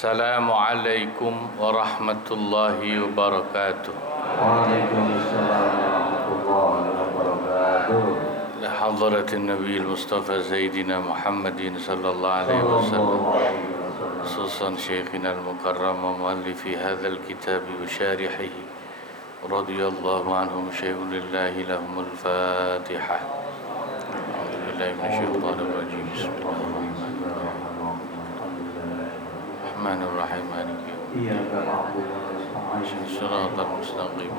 Assalamualaikum warahmatullahi wabarakatuh. Waalaikumsalam warahmatullahi wabarakatuh. لحضرة النبي المصطفى سيدنا محمد صلى الله عليه وسلم، خصوصا شيخنا المكرم ومؤلف هذا الكتاب وشارحه رضي الله عنهم شيخ لله لهم الفاتحة. أعوذ بالله من الشيطان الرجيم. بسم الله الرحمن الرحيم. مالك يوم الدين. صراط المستقيم.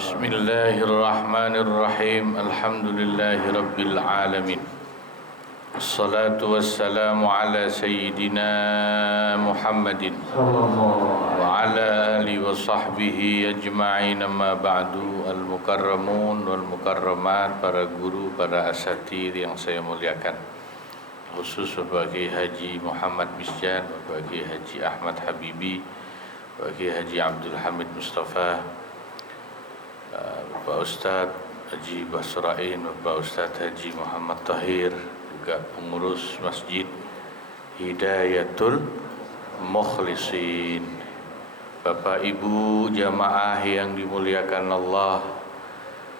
بسم الله الرحمن الرحيم. الحمد لله رب العالمين. الصلاة والسلام على سيدنا محمد وعلى آله وصحبه أجمعين. أما بعد. Al-mukarramun wal mukarramat, para guru, para asatidz yang saya muliakan, khusus bagi Haji Muhammad Misjan, bagi Haji Ahmad Habibi, bagi Haji Abdul Hamid Mustafa, Bapak Ustadz Haji Basrain, Bapak Ustadz Haji Muhammad Tahir, juga pengurus Masjid Hidayatul Mukhlisin, Bapak Ibu jamaah yang dimuliakan Allah,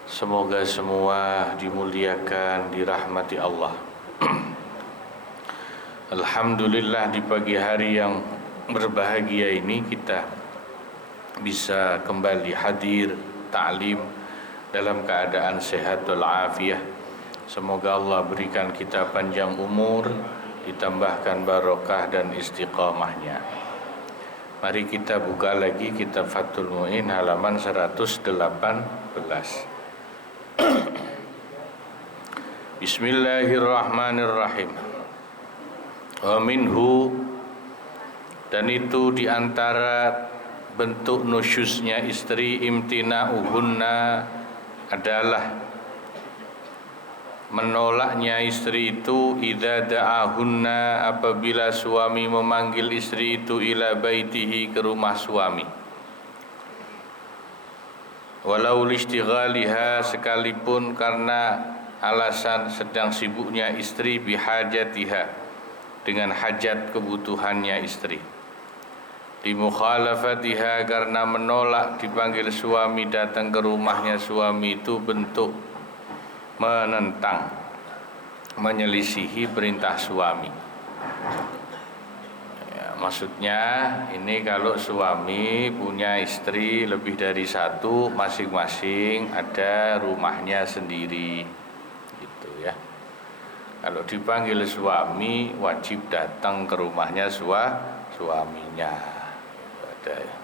semoga semua dimuliakan, dirahmati Allah. Alhamdulillah, di pagi hari yang berbahagia ini kita bisa kembali hadir ta'lim dalam keadaan sehat walafiat. Semoga Allah berikan kita panjang umur, ditambahkan barokah dan istiqamahnya. Mari kita buka lagi kitab Fathul Mu'in halaman 118. Bismillahirrahmanirrahim. Wa minhu, dan itu diantara bentuk nusyusnya istri, imtina'uhunna, adalah menolaknya istri itu, idza da'ahunna, apabila suami memanggil istri itu, ila baitihi, ke rumah suami, walau listighaliha, sekalipun karena alasan sedang sibuknya istri, bihajatiha, dengan hajat kebutuhannya istri, limukhalafatiha, karena menolak dipanggil suami, datang ke rumahnya suami itu bentuk menentang, menyelisihi perintah suami. Ya, maksudnya ini kalau suami punya istri lebih dari satu, masing-masing ada rumahnya sendiri, gitu ya. Kalau dipanggil suami, wajib datang ke rumahnya suaminya. Ada ya.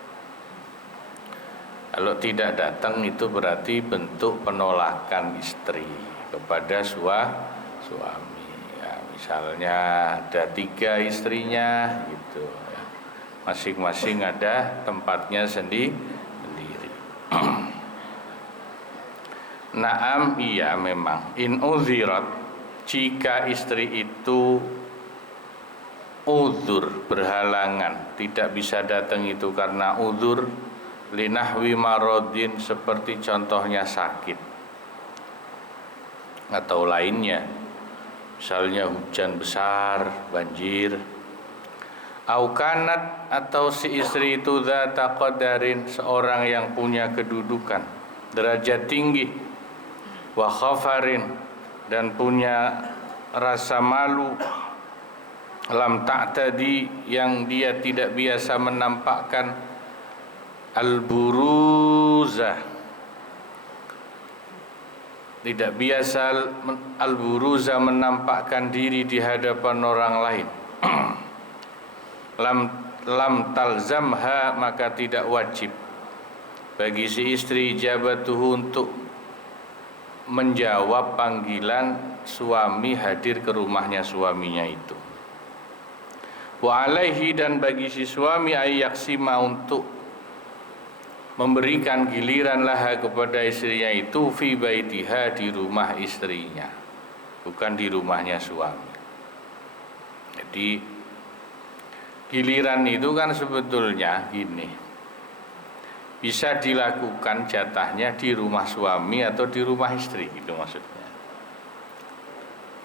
Kalau tidak datang itu berarti bentuk penolakan istri kepada suami. Ya, misalnya ada 3 istrinya, gitu ya. Masing-masing ada tempatnya sendiri. Naam, iya memang. In uzirat, jika istri itu uzur, berhalangan, tidak bisa datang itu karena uzur, linahwi marodin, seperti contohnya sakit atau lainnya, misalnya hujan besar, banjir, aukanat, atau si istri itu dzata qadarin, seorang yang punya kedudukan, derajat tinggi, wa khafarin, dan punya rasa malu, lam ta'tadi, yang dia tidak biasa menampakkan al-buruzah, tidak biasa al-buruzah, menampakkan diri di hadapan orang lain. lam talzamha, maka tidak wajib bagi si istri ijabatuhu, untuk menjawab panggilan suami hadir ke rumahnya suaminya itu. Wa alaihi, dan bagi si suami, ayyaksima, untuk memberikan giliran laha, kepada istrinya itu, fi baitiha, di rumah istrinya, bukan di rumahnya suami. Jadi giliran itu kan sebetulnya gini, bisa dilakukan jatahnya di rumah suami atau di rumah istri, itu maksudnya.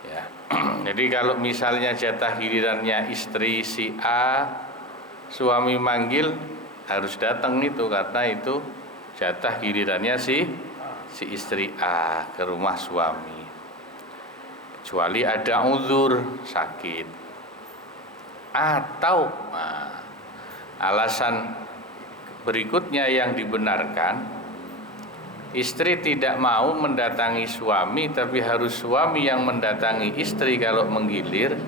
Ya. Jadi kalau misalnya jatah gilirannya istri si A, suami manggil harus datang itu, karena itu jatah gilirannya si istri A ke rumah suami. Kecuali ada uzur sakit atau alasan berikutnya yang dibenarkan, istri tidak mau mendatangi suami tapi harus suami yang mendatangi istri kalau menggilir.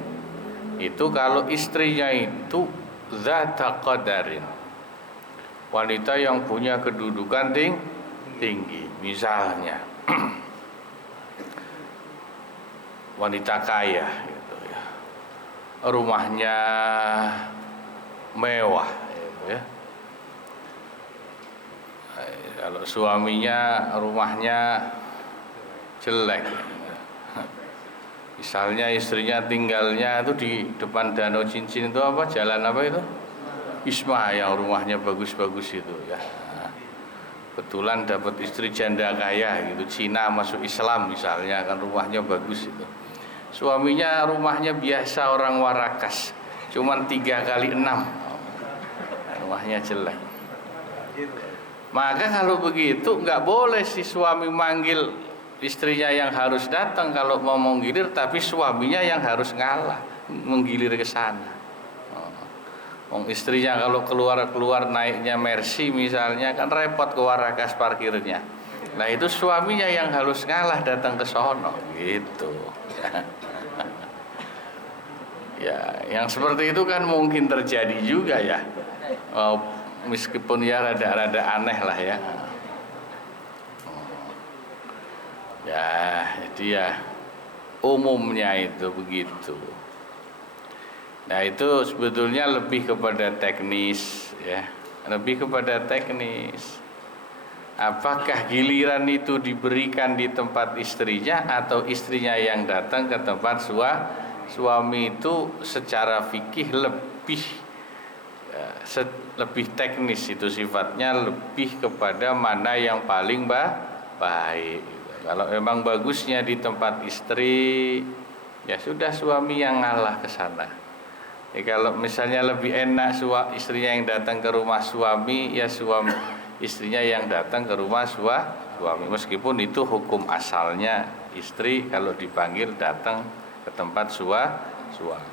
Itu kalau istrinya itu zata qadarin, wanita yang punya kedudukan tinggi, misalnya wanita kaya gitu ya, rumahnya mewah gitu ya. Kalau suaminya rumahnya jelek, misalnya istrinya tinggalnya itu di depan Danau Cincin, itu apa, jalan apa itu, Isma, yang rumahnya bagus-bagus itu ya. Kebetulan dapat istri janda kaya gitu, Cina masuk Islam misalnya, kan rumahnya bagus itu. Suaminya rumahnya biasa orang Warakas, cuman 3x6, rumahnya jelek. Maka kalau begitu nggak boleh si suami manggil istrinya yang harus datang kalau mau menggilir, tapi suaminya yang harus ngalah menggilir ke sana. Istrinya kalau keluar naiknya Mercy misalnya, kan repot ke Warakas parkirnya. Nah itu suaminya yang harus ngalah datang ke sono gitu. Ya, yang seperti itu kan mungkin terjadi juga ya. Meskipun ya rada aneh lah ya. Ya, jadi ya umumnya itu begitu. Nah itu sebetulnya lebih kepada teknis ya, lebih kepada teknis. Apakah giliran itu diberikan di tempat istrinya atau istrinya yang datang ke tempat suami? Itu secara fikih lebih teknis, itu sifatnya lebih kepada mana yang paling baik. Kalau memang bagusnya di tempat istri, ya sudah suami yang ngalah ke sana. Kalau misalnya lebih enak istrinya yang datang ke rumah suami, ya istrinya yang datang ke rumah suami. Meskipun itu hukum asalnya istri kalau dipanggil datang ke tempat suami.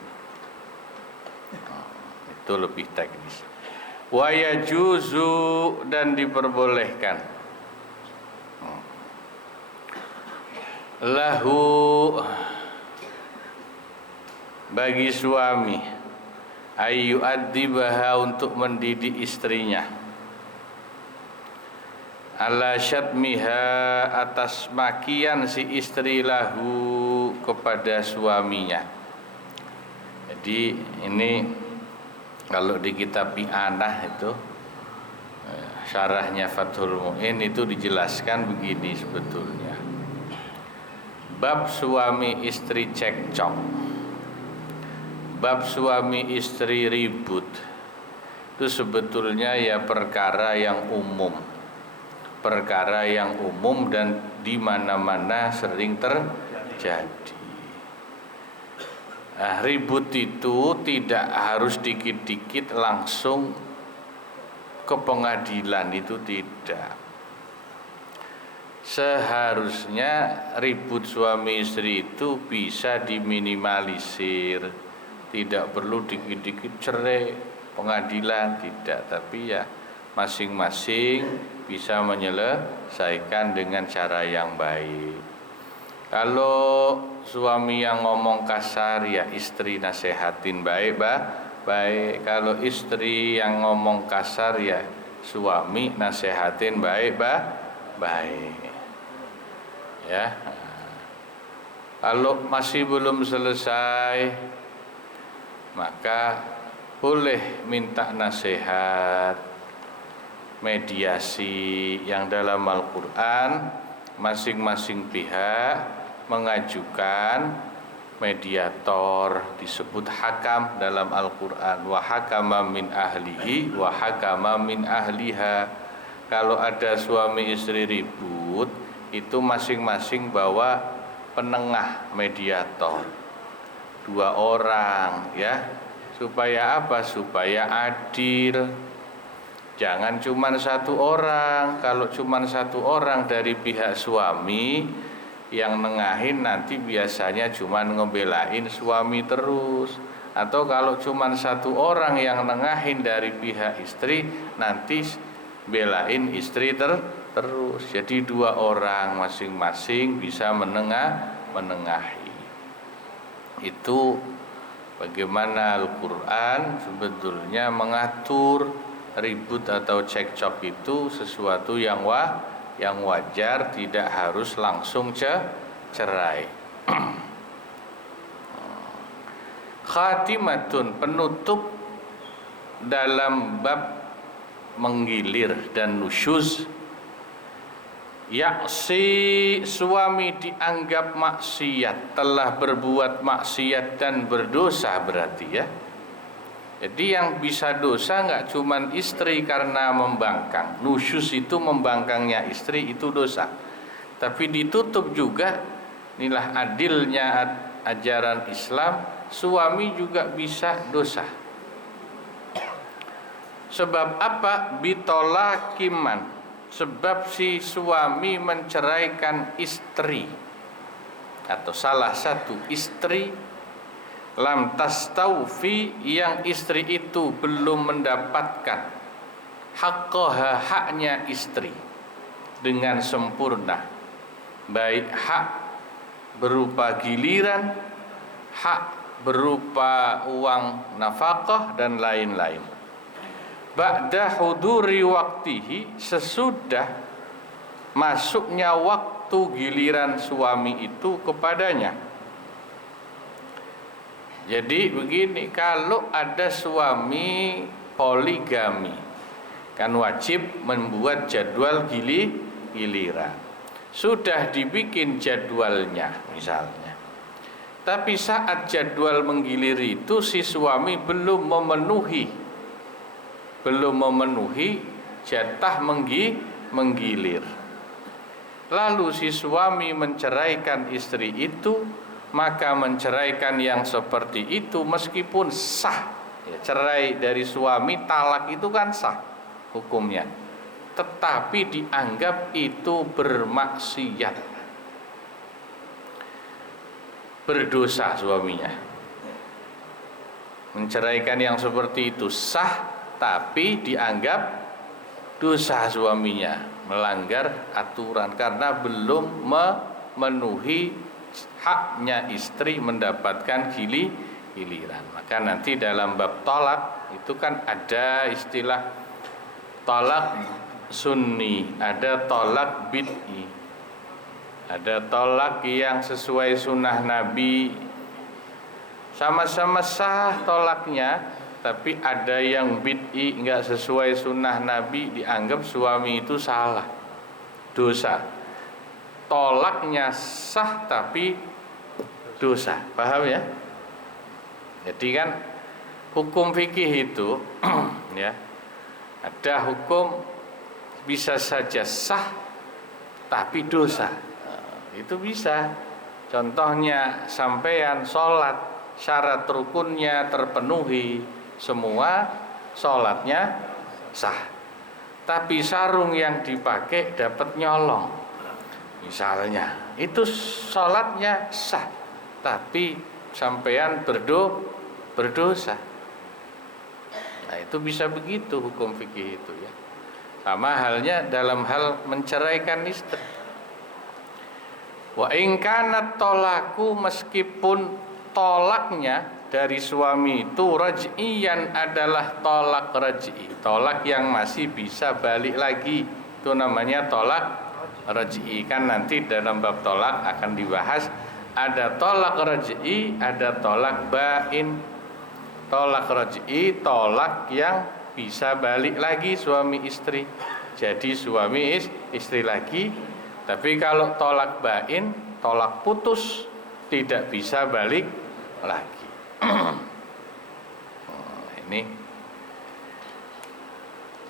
Itu lebih teknis. Wa yajuzu, dan diperbolehkan, lahu, bagi suami, ayu addibaha, untuk mendidik istrinya, ala syatmiha, atas makian si istri lahu kepada suaminya. Jadi ini kalau di kitab I'anah itu syarahnya Fathul Mu'in itu dijelaskan begini sebetulnya. Bab suami istri cekcok, bab suami istri ribut, itu sebetulnya ya perkara yang umum, perkara yang umum dan di mana-mana sering terjadi. Ribut itu tidak harus dikit-dikit langsung ke pengadilan, itu tidak. Seharusnya ribut suami istri itu bisa diminimalisir, tidak perlu dikit-dikit cerai pengadilan, tidak. Tapi ya masing-masing bisa menyelesaikan dengan cara yang baik. Kalau suami yang ngomong kasar, ya istri nasehatin baik. Kalau istri yang ngomong kasar, ya suami nasehatin baik. Ya. Kalau masih belum selesai, maka boleh minta nasihat, mediasi yang dalam Al-Quran masing-masing pihak mengajukan mediator, disebut hakam dalam Al-Quran. Wa hakama min ahlihi wa hakama min ahliha. Kalau ada suami istri ribut, itu masing-masing bawa penengah, mediator. 2 orang ya. Supaya apa? Supaya adil. Jangan cuma 1 orang. Kalau cuma 1 orang dari pihak suami, yang nengahin nanti biasanya cuma ngebelain suami terus. Atau kalau cuma 1 orang yang nengahin dari pihak istri, nanti belain istri terus. Jadi 2 orang masing-masing bisa menengahi. Itu bagaimana Al-Quran sebetulnya mengatur ribut atau cekcok itu sesuatu yang wajar, tidak harus langsung cerai. Khatimatun, penutup dalam bab menggilir dan nusyuz. Yaksi, suami dianggap maksiat, telah berbuat maksiat dan berdosa berarti ya. Jadi yang bisa dosa nggak cuman istri karena membangkang. Nusyuz itu membangkangnya istri itu dosa. Tapi ditutup juga, inilah adilnya ajaran Islam, suami juga bisa dosa. Sebab apa? Bitolakiman. Sebab si suami menceraikan istri atau salah satu istri, lam tastaufi, yang istri itu belum mendapatkan haqqaha, haknya istri dengan sempurna, baik hak berupa giliran, hak berupa uang nafkah dan lain-lain. Ba'da huduri waktihi, sesudah masuknya waktu giliran suami itu kepadanya. Jadi begini, kalau ada suami poligami, kan wajib membuat jadwal giliran. Sudah dibikin jadwalnya misalnya, tapi saat jadwal menggilir itu si suami belum memenuhi jatah menggilir. Lalu si suami menceraikan istri itu, maka menceraikan yang seperti itu meskipun sah ya, cerai dari suami, talak itu kan sah hukumnya, tetapi dianggap itu bermaksiat, berdosa suaminya. Menceraikan yang seperti itu sah, tapi dianggap dosa suaminya, melanggar aturan karena belum memenuhi haknya istri mendapatkan giliran. Maka nanti dalam bab tolak itu kan ada istilah tolak sunni, ada tolak bid'i, ada tolak yang sesuai sunnah Nabi, sama-sama sah tolaknya, tapi ada yang bid'i, enggak sesuai sunnah Nabi, dianggap suami itu salah, dosa. Tolaknya sah tapi dosa, paham ya? Jadi kan hukum fikih itu ya, ada hukum bisa saja sah tapi dosa, itu bisa. Contohnya sampean sholat, syarat rukunnya terpenuhi, semua sholatnya sah, tapi sarung yang dipakai dapat nyolong misalnya, itu sholatnya sah tapi sampean berdosa. Nah itu bisa begitu hukum fikih itu ya. Sama halnya dalam hal menceraikan istri. Wa in kanat tolaku, meskipun tolaknya dari suami itu raj'iyan, adalah tolak raj'i, tolak yang masih bisa balik lagi, itu namanya tolak raj'i. Kan nanti dalam bab tolak akan dibahas, ada tolak raj'i, ada tolak bain. Tolak raj'i, tolak yang bisa balik lagi suami istri, jadi suami istri lagi. Tapi kalau tolak bain, tolak putus, tidak bisa balik lagi. Ini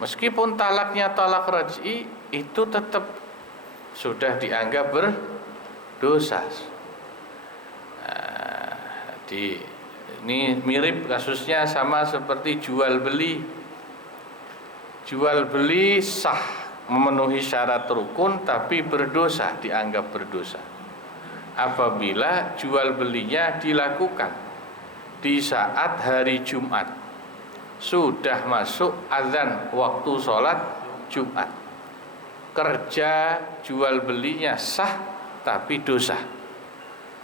meskipun talaknya talak raj'i, itu tetap sudah dianggap berdosa. Ini mirip kasusnya sama seperti jual beli. Jual beli sah, memenuhi syarat rukun, tapi berdosa, dianggap berdosa apabila jual belinya dilakukan di saat hari Jumat, sudah masuk azan waktu sholat Jumat. Kerja jual belinya sah tapi dosa.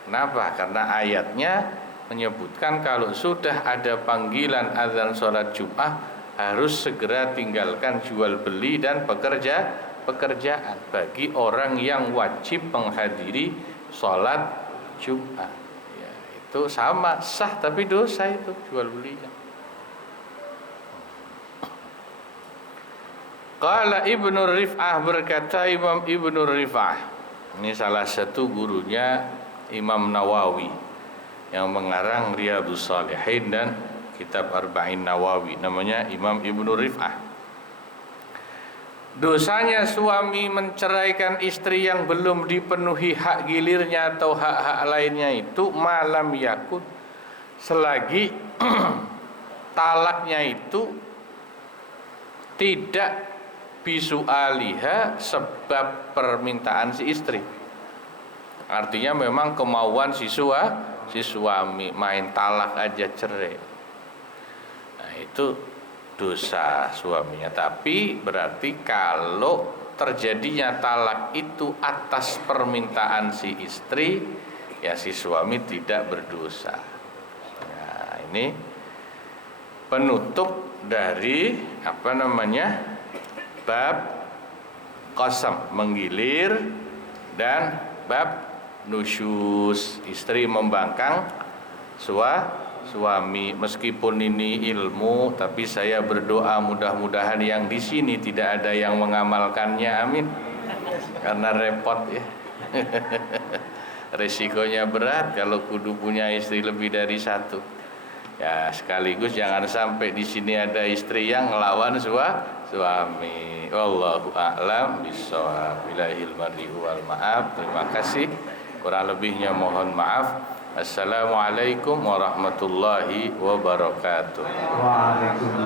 Kenapa? Karena ayatnya menyebutkan kalau sudah ada panggilan azan sholat Jumat harus segera tinggalkan jual beli dan pekerjaan bagi orang yang wajib menghadiri sholat Jumat. Ya, itu sama, sah tapi dosa itu jual belinya. Qala Ibnu Rif'ah, berkata Imam Ibnu Rif'ah, ini salah satu gurunya Imam Nawawi yang mengarang Riyadhus Shalihin dan kitab Arba'in Nawawi, namanya Imam Ibnu Rif'ah. Dosanya suami menceraikan istri yang belum dipenuhi hak gilirnya atau hak-hak lainnya itu malam yakun, selagi talaknya itu tidak bisu aliha, sebab permintaan si istri. Artinya memang kemauan si suami, main talak aja cerai. Nah itu dosa suaminya. Tapi berarti kalau terjadinya talak itu atas permintaan si istri, ya si suami tidak berdosa. Nah ini penutup dari bab qasam, menggilir, dan bab nusyuz, istri membangkang suami. Meskipun ini ilmu, tapi saya berdoa mudah-mudahan yang di sini tidak ada yang mengamalkannya, amin. Karena repot ya. Resikonya berat kalau kudu punya istri lebih dari satu. Ya sekaligus jangan sampai di sini ada istri yang ngelawan suami. Wallahu a'lam bishawab. Billahil mar'i wal ma'af. Terima kasih. Kurang lebihnya mohon maaf. Assalamualaikum warahmatullahi wabarakatuh. Waalaikumsalam.